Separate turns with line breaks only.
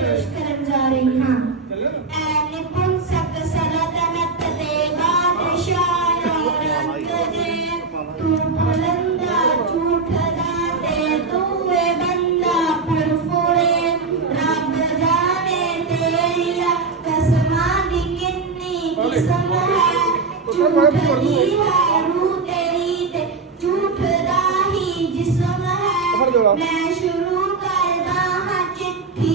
पेश करन जा रही हाँ एलिपुन सक सलतन तदे बादशाह रंग तू बुलंदा झूठ ना तू ए बंदा पुरफुरे। रब जाने तेरी कसमा दी कितनी कसम है। झूठ दी है रूह तेरी ते झूठ दा जिस्म है। मैं शुरू कर हाँ चिट्ठी